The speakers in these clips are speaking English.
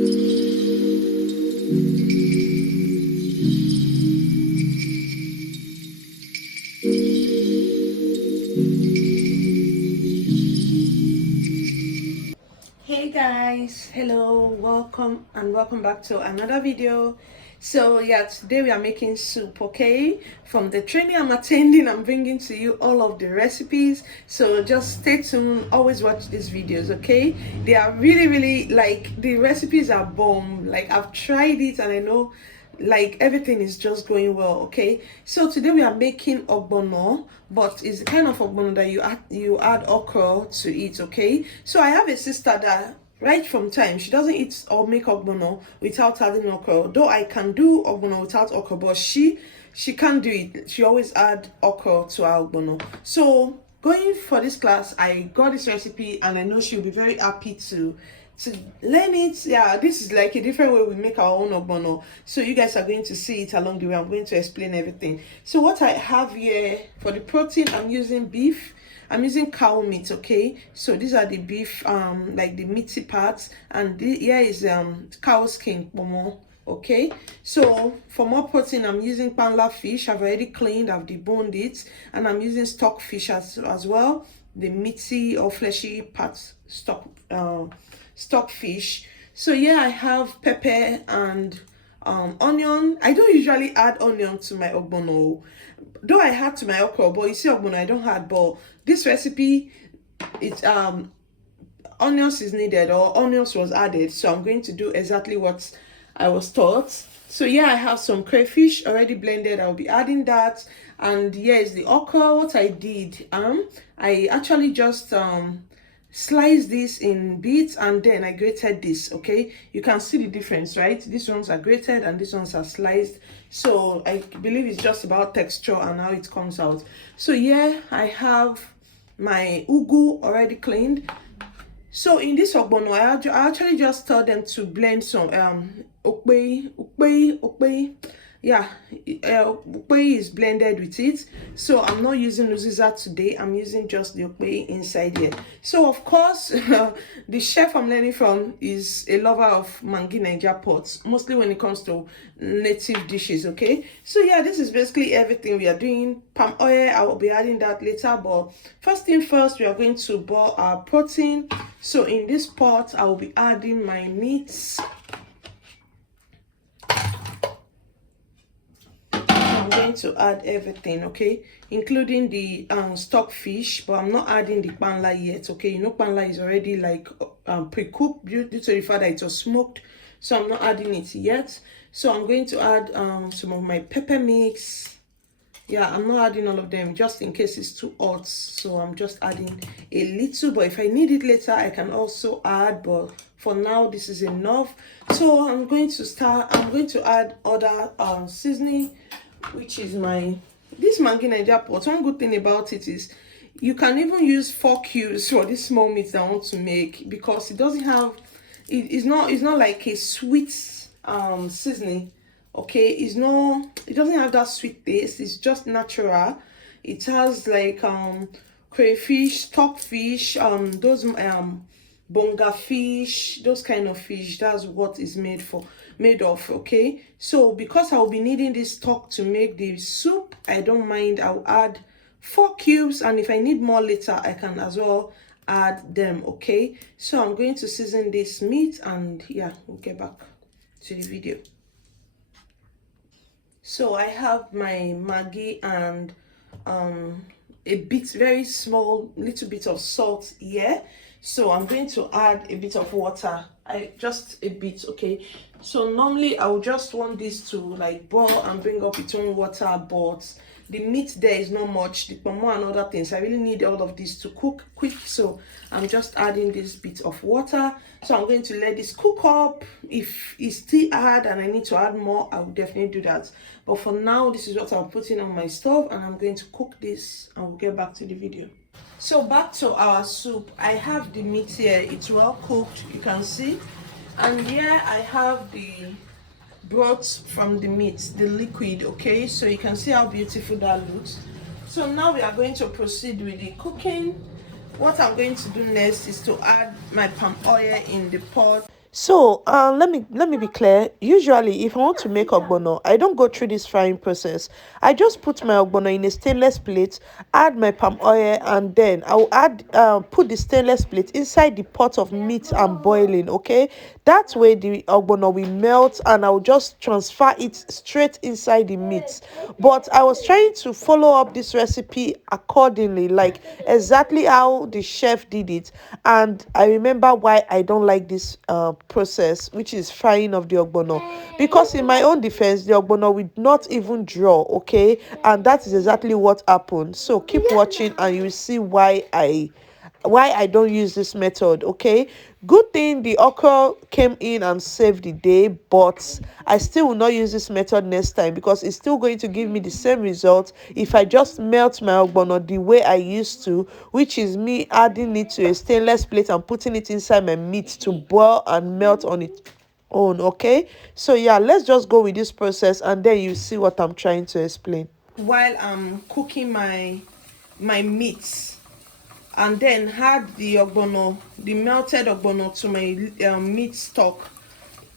Hey guys, hello, welcome and welcome back to another video. So yeah, today we are making soup, okay? From the training I'm attending, I'm bringing to you all of the recipes, so just stay tuned, always watch these videos, okay? They are really like, the recipes are bomb. Like, I've tried it and I know like everything is just going well, okay? So today we are making ogbono, but it's the kind of ogbono that you add okra to it, okay? So I have a sister that right from time she doesn't eat or make ogbono without adding okra, though I can do ogbono without okra, but she can't do it. She always add okra to our ogbono. So going for this class, I got this recipe and I know she'll be very happy to learn it. Yeah, this is like a different way we make our own ogbono, so you guys are going to see it along the way. I'm going to explain everything. So what I have here for the protein, I'm using beef. I'm using cow meat, okay? So these are the beef, like the meaty parts, and here is cow skin, okay? So for more protein, I'm using panla fish. I've already cleaned, I've deboned it, and I'm using stock fish as well, the meaty or fleshy parts, stock fish. So yeah, I have pepper and onion. I don't usually add onion to my ogbono, though I had to my okra, but you see ogbono I don't add. But this recipe, it's onions is needed, or onions was added, so I'm going to do exactly what I was taught. So yeah, I have some crayfish already blended. I'll be adding that. And here is the okra. What I did, I actually just slice this in bits and then I grated this, okay? You can see the difference, right? These ones are grated and these ones are sliced. So I believe it's just about texture and how it comes out. So yeah, I have my ugu already cleaned. So in this ogbono, I actually just tell them to blend some ukpei. Yeah, ukpei is blended with it. So I'm not using uziza today. I'm using just the ukpei inside here. So of course, the chef I'm learning from is a lover of mangi Niger pots, mostly when it comes to native dishes, okay? So yeah, this is basically everything we are doing. Palm oil, I will be adding that later, but first thing first, we are going to boil our protein. So in this pot, I will be adding my meats. I'm going to add everything, okay, including the stock fish, but I'm not adding the panla yet, okay? You know, panla is already like pre-cooked due to the fact that it was smoked, so I'm not adding it yet. So I'm going to add some of my pepper mix. Yeah, I'm not adding all of them just in case it's too hot, so I'm just adding a little, but if I need it later I can also add, but for now this is enough. So I'm going to add other seasoning, which is this mangi Niger pot. One good thing about it is you can even use 4 cubes for this small meat that I want to make, because it doesn't have it's not like a sweet seasoning, okay? It doesn't have that sweet taste. It's just natural. It has like crayfish, stockfish, those bonga fish, those kind of fish. That's what is made of, okay? So because I'll be needing this stock to make the soup, I don't mind. I'll add 4 cubes, and if I need more later I can as well add them, okay? So I'm going to season this meat, and yeah, we'll get back to the video. So I have my Maggi and a bit, very small little bit of salt here. So I'm going to add a bit of water, just a bit, okay? So normally I would just want this to like boil and bring up its own water, but the meat there is not much, the pomo and other things. I really need all of this to cook quick, so I'm just adding this bit of water. So I'm going to let this cook up. If it's still hard and I need to add more, I will definitely do that, but for now this is what I'm putting on my stove, and I'm going to cook this and we'll get back to the video. So back to our soup. I have the meat here, it's well cooked, you can see, and here I have the broth from the meat, the liquid, okay? So you can see how beautiful that looks. So now we are going to proceed with the cooking. What I'm going to do next is to add my palm oil in the pot. So let me be clear. Usually, if I want to make ogbono, I don't go through this frying process. I just put my ogbono in a stainless plate, add my palm oil, and then I will add put the stainless plate inside the pot of meat I'm boiling. Okay, that way the ogbono will melt, and I will just transfer it straight inside the meat. But I was trying to follow up this recipe accordingly, like exactly how the chef did it, and I remember why I don't like this process, which is frying of the ogbono, because in my own defense, the ogbono will not even draw. Okay, and that is exactly what happened. So keep watching and you will see why I don't use this method. Okay, good thing the okra came in and saved the day, but I still will not use this method next time, because it's still going to give me the same result if I just melt my ogbono the way I used to, which is me adding it to a stainless plate and putting it inside my meat to boil and melt on its own. Okay, so yeah, let's just go with this process and then you see what I'm trying to explain. While I'm cooking my meat, and then add the ogbono, the melted ogbono, to my meat stock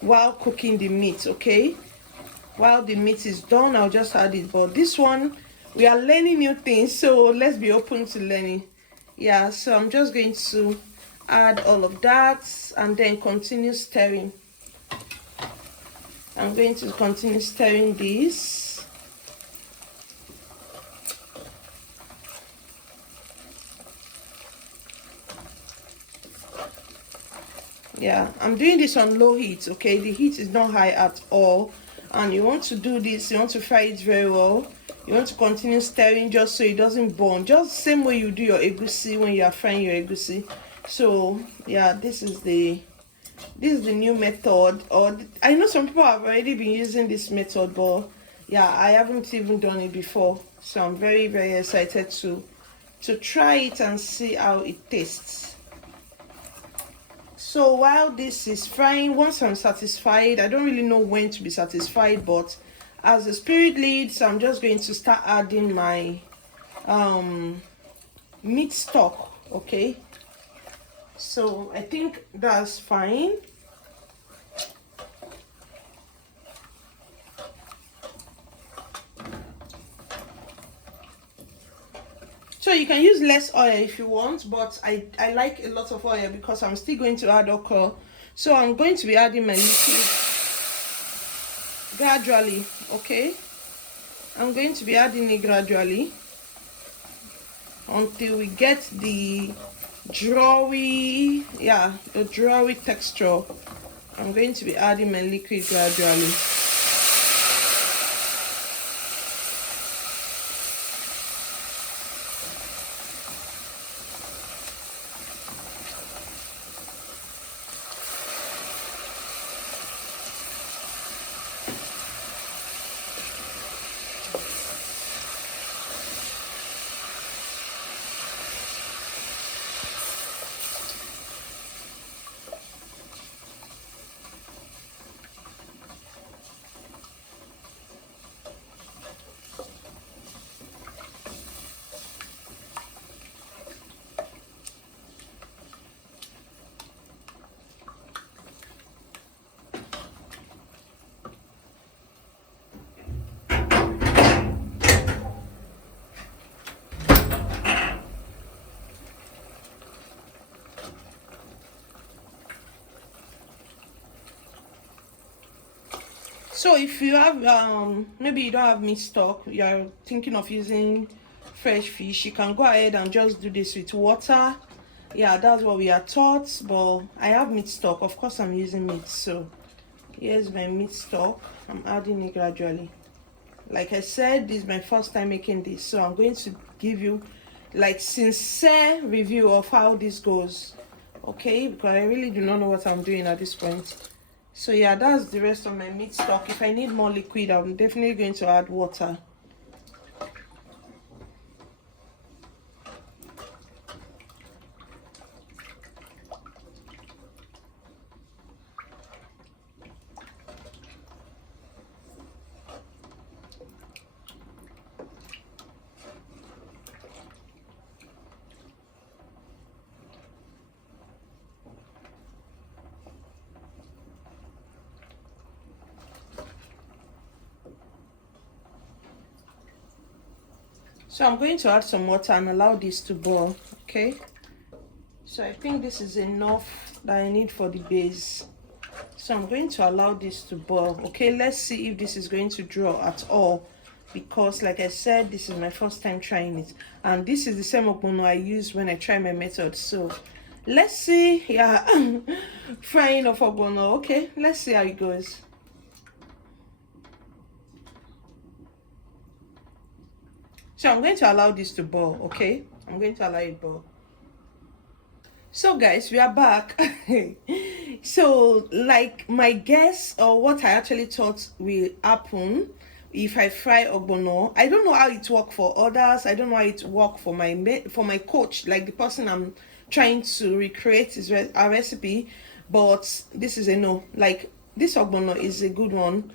while cooking the meat. Okay, while the meat is done, I'll just add it. But this one, we are learning new things, so let's be open to learning. Yeah, so I'm just going to add all of that and then continue stirring. I'm going to continue stirring this. Yeah, I'm doing this on low heat. Okay, the heat is not high at all, and you want to do this, you want to fry it very well. You want to continue stirring just so it doesn't burn, just the same way you do your egusi when you are frying your egusi. So yeah, this is the new method. Or I know some people have already been using this method, but yeah, I haven't even done it before, so I'm very, very excited to try it and see how it tastes. So while this is frying, once I'm satisfied, I don't really know when to be satisfied, but as the spirit leads, I'm just going to start adding my meat stock. Okay, so I think that's fine. So you can use less oil if you want, but I like a lot of oil because I'm still going to add okra. So I'm going to be adding my liquid gradually. Okay, I'm going to be adding it gradually until we get the drawy, yeah, the drawy texture. I'm going to be adding my liquid gradually. So if you have maybe you don't have meat stock, you're thinking of using fresh fish, you can go ahead and just do this with water. Yeah, that's what we are taught, but I have meat stock. Of course I'm using meat, so here's my meat stock. I'm adding it gradually. Like I said, this is my first time making this, so I'm going to give you like sincere review of how this goes. Okay, because I really do not know what I'm doing at this point. So yeah, that's the rest of my meat stock. If I need more liquid, I'm definitely going to add water. So I'm going to add some water and allow this to boil. Okay, so I think this is enough that I need for the base. So I'm going to allow this to boil. Okay, let's see if this is going to draw at all, because like I said, this is my first time trying it, and this is the same ogbono I use when I try my method. So let's see. Yeah, frying of ogbono. Okay, let's see how it goes. So I'm going to allow this to boil. Okay, I'm going to allow it boil. So guys, we are back. So like my guess, or what I actually thought will happen if I fry ogbono, I don't know how it worked for others. I don't know how it worked for my coach, like the person I'm trying to recreate his a recipe. But this is a no. Like, this ogbono is a good one.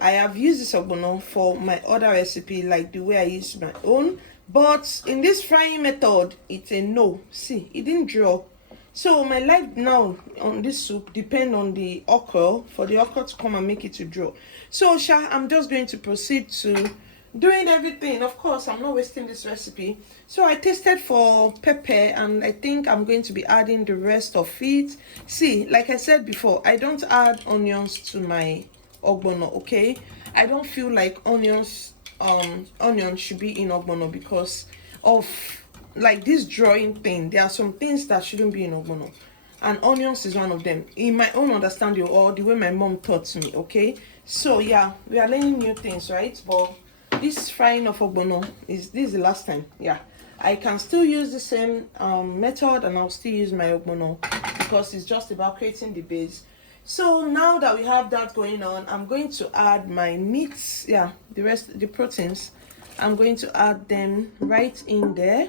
I have used this ogbono for my other recipe, like the way I use my own. But in this frying method, it's a no. See, it didn't draw. So my life now on this soup depend on the okra, for the okra to come and make it to draw. So I'm just going to proceed to doing everything. Of course, I'm not wasting this recipe. So I tasted for pepper, and I think I'm going to be adding the rest of it. See, like I said before, I don't add onions to my ogbono. Okay, I don't feel like onions should be in ogbono because of like this drawing thing. There are some things that shouldn't be in ogbono, and onions is one of them, in my own understanding, or the way my mom taught me. Okay, so yeah, we are learning new things, right? But this frying of ogbono this is the last time. Yeah, I can still use the same method, and I'll still use my ogbono because it's just about creating the base. So now that we have that going on, I'm going to add my meats. Yeah, the rest, the proteins, I'm going to add them right in there.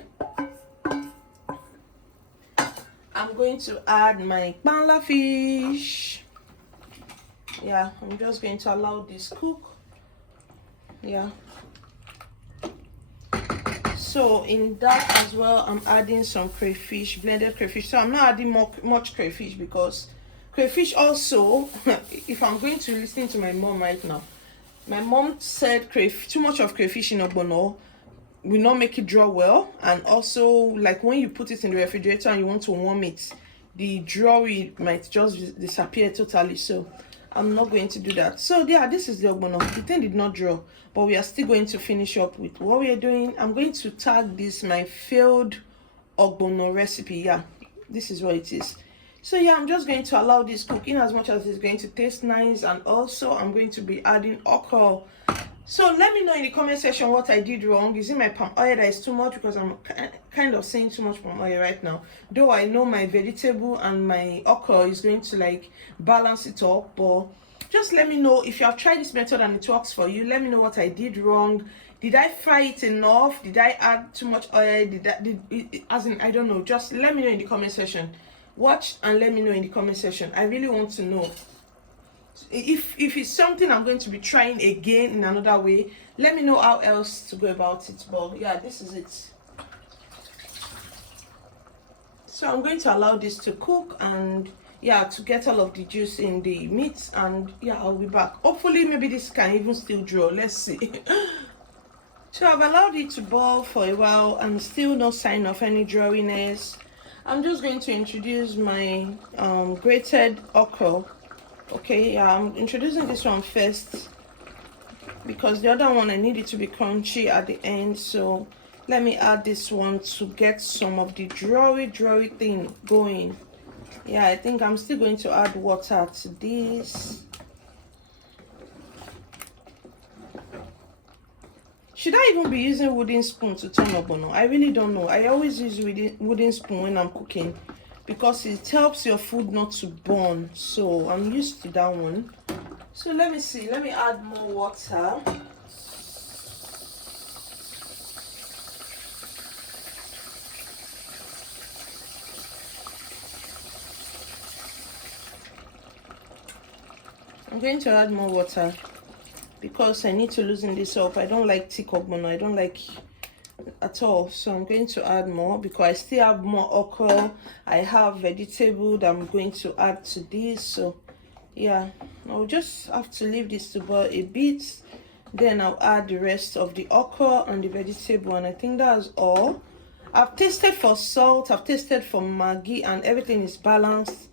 I'm going to add my panla fish. Yeah, I'm just going to allow this cook. Yeah. So in that as well, I'm adding some crayfish, blended crayfish. So I'm not adding much crayfish because crayfish also, if I'm going to listen to my mom right now, my mom said too much of crayfish in ogbono will not make it draw well, and also like when you put it in the refrigerator and you want to warm it, the drawy might just disappear totally. So I'm not going to do that. So yeah, this is the ogbono. The thing did not draw, but we are still going to finish up with what we are doing. I'm going to tag this my failed ogbono recipe. Yeah, this is what it is. So yeah, I'm just going to allow this cook in as much as it's going to taste nice, and also I'm going to be adding okra. So let me know in the comment section what I did wrong. Is it my palm oil that is too much? Because I'm kind of saying too much palm oil right now. Though I know my vegetable and my okra is going to like balance it up. But just let me know if you have tried this method and it works for you. Let me know what I did wrong. Did I fry it enough? Did I add too much oil? As in, I don't know. Just let me know in the comment section. Watch and let me know in the comment section. I really want to know. If it's something I'm going to be trying again in another way, let me know how else to go about it. But yeah, this is it. So I'm going to allow this to cook, and yeah, to get all of the juice in the meat, and yeah, I'll be back. Hopefully maybe this can even still draw. Let's see. So I've allowed it to boil for a while and still no sign of any drawiness. I'm just going to introduce my grated okra. Okay, yeah, I'm introducing this one first because the other one I need it to be crunchy at the end. So let me add this one to get some of the drawy thing going. Yeah, I think I'm still going to add water to this. Should I even be using wooden spoon to turn ogbono? I really don't know. I always use wooden spoon when I'm cooking because it helps your food not to burn. So I'm used to that one. So let me see. Let me add more water. I'm going to add more water because I need to loosen this up. I don't like thick ogbono. I don't like at all. So I'm going to add more because I still have more okra. I have vegetable that I'm going to add to this. So yeah, I'll just have to leave this to boil a bit. Then I'll add the rest of the okra and the vegetable, and I think that's all. I've tasted for salt, I've tasted for Maggi, and everything is balanced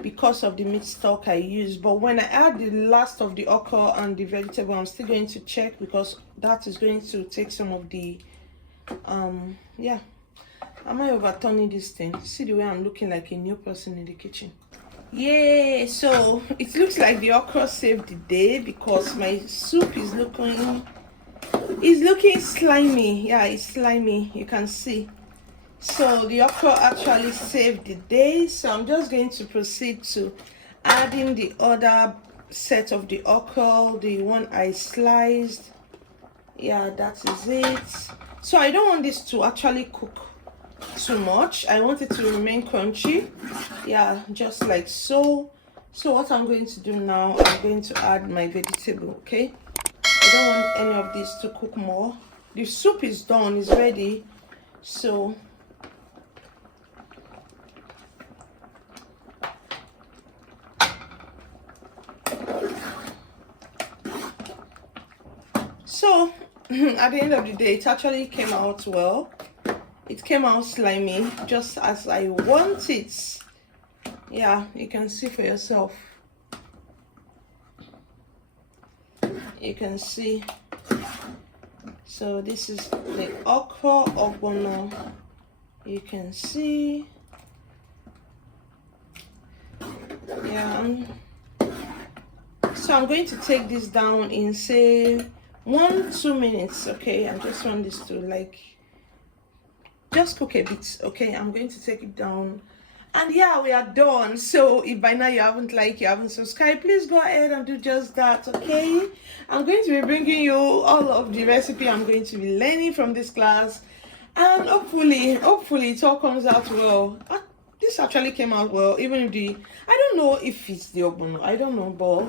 because of the meat stock I use. But when I add the last of the okra and the vegetable, I'm still going to check, because that is going to take some of the yeah. Am I overturning this thing? See the way I'm looking like a new person in the kitchen. Yay! So it looks like the okra saved the day, because my soup is looking slimy. Yeah, it's slimy, you can see. So the okra actually saved the day. So I'm just going to proceed to adding the other set of the okra, the one I sliced. Yeah, that is it. So I don't want this to actually cook too much. I want it to remain crunchy. Yeah, just like so. So what I'm going to do now, I'm going to add my vegetable. Okay, I don't want any of this to cook more. The soup is done, it's ready. So at the end of the day, it actually came out well. It came out slimy, just as I want it. Yeah, you can see for yourself. You can see. So this is the okra ogbono. You can see. Yeah. So I'm going to take this down in, say, 1-2 minutes. Okay, I just want this to like just cook a bit. Okay, I'm going to take it down, and yeah, we are done. So if by now you haven't subscribed, please go ahead and do just that. Okay, I'm going to be bringing you all of the recipe I'm going to be learning from this class, and hopefully it all comes out well. This actually came out well, even if I don't know if it's the ogbono, I don't know, but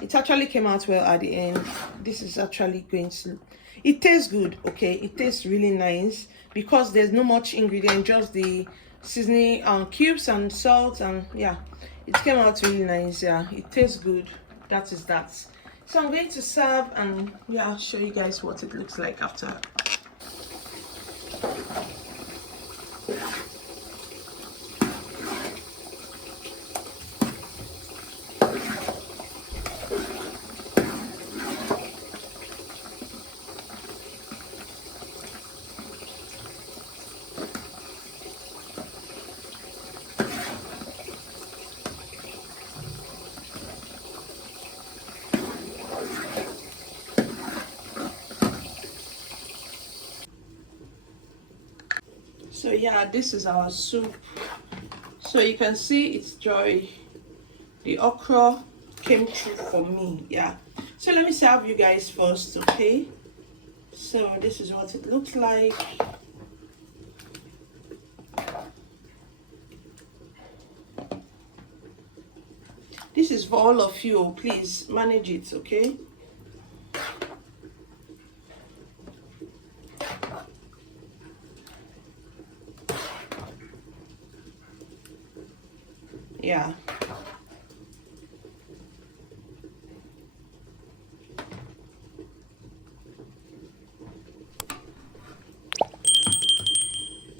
it actually came out well at the end. This is actually going to, it tastes good. Okay, it tastes really nice, because there's no much ingredient, just the seasoning cubes and salt, and yeah, it came out really nice. Yeah, it tastes good. That is that. So I'm going to serve, and yeah, I'll show you guys what it looks like after. So yeah, this is our soup. So you can see it's dry. The okra came through for me. Yeah, so let me serve you guys first. Okay, so this is what it looks like. This is for all of you. Please manage it. Okay, yeah.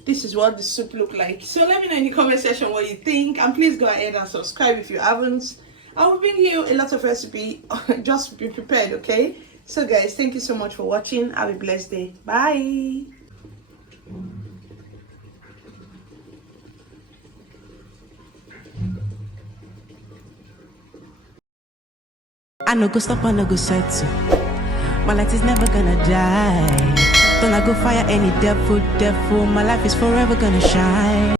This is what the soup look like. So let me know in the comment section what you think, and please go ahead and subscribe if you haven't. I will bring you a lot of recipe. Just be prepared. Okay, so guys, thank you so much for watching. Have a blessed day. Bye. I no go stop, I no go settle. My light is never gonna die. Don't I go fire any devil. My life is forever gonna shine.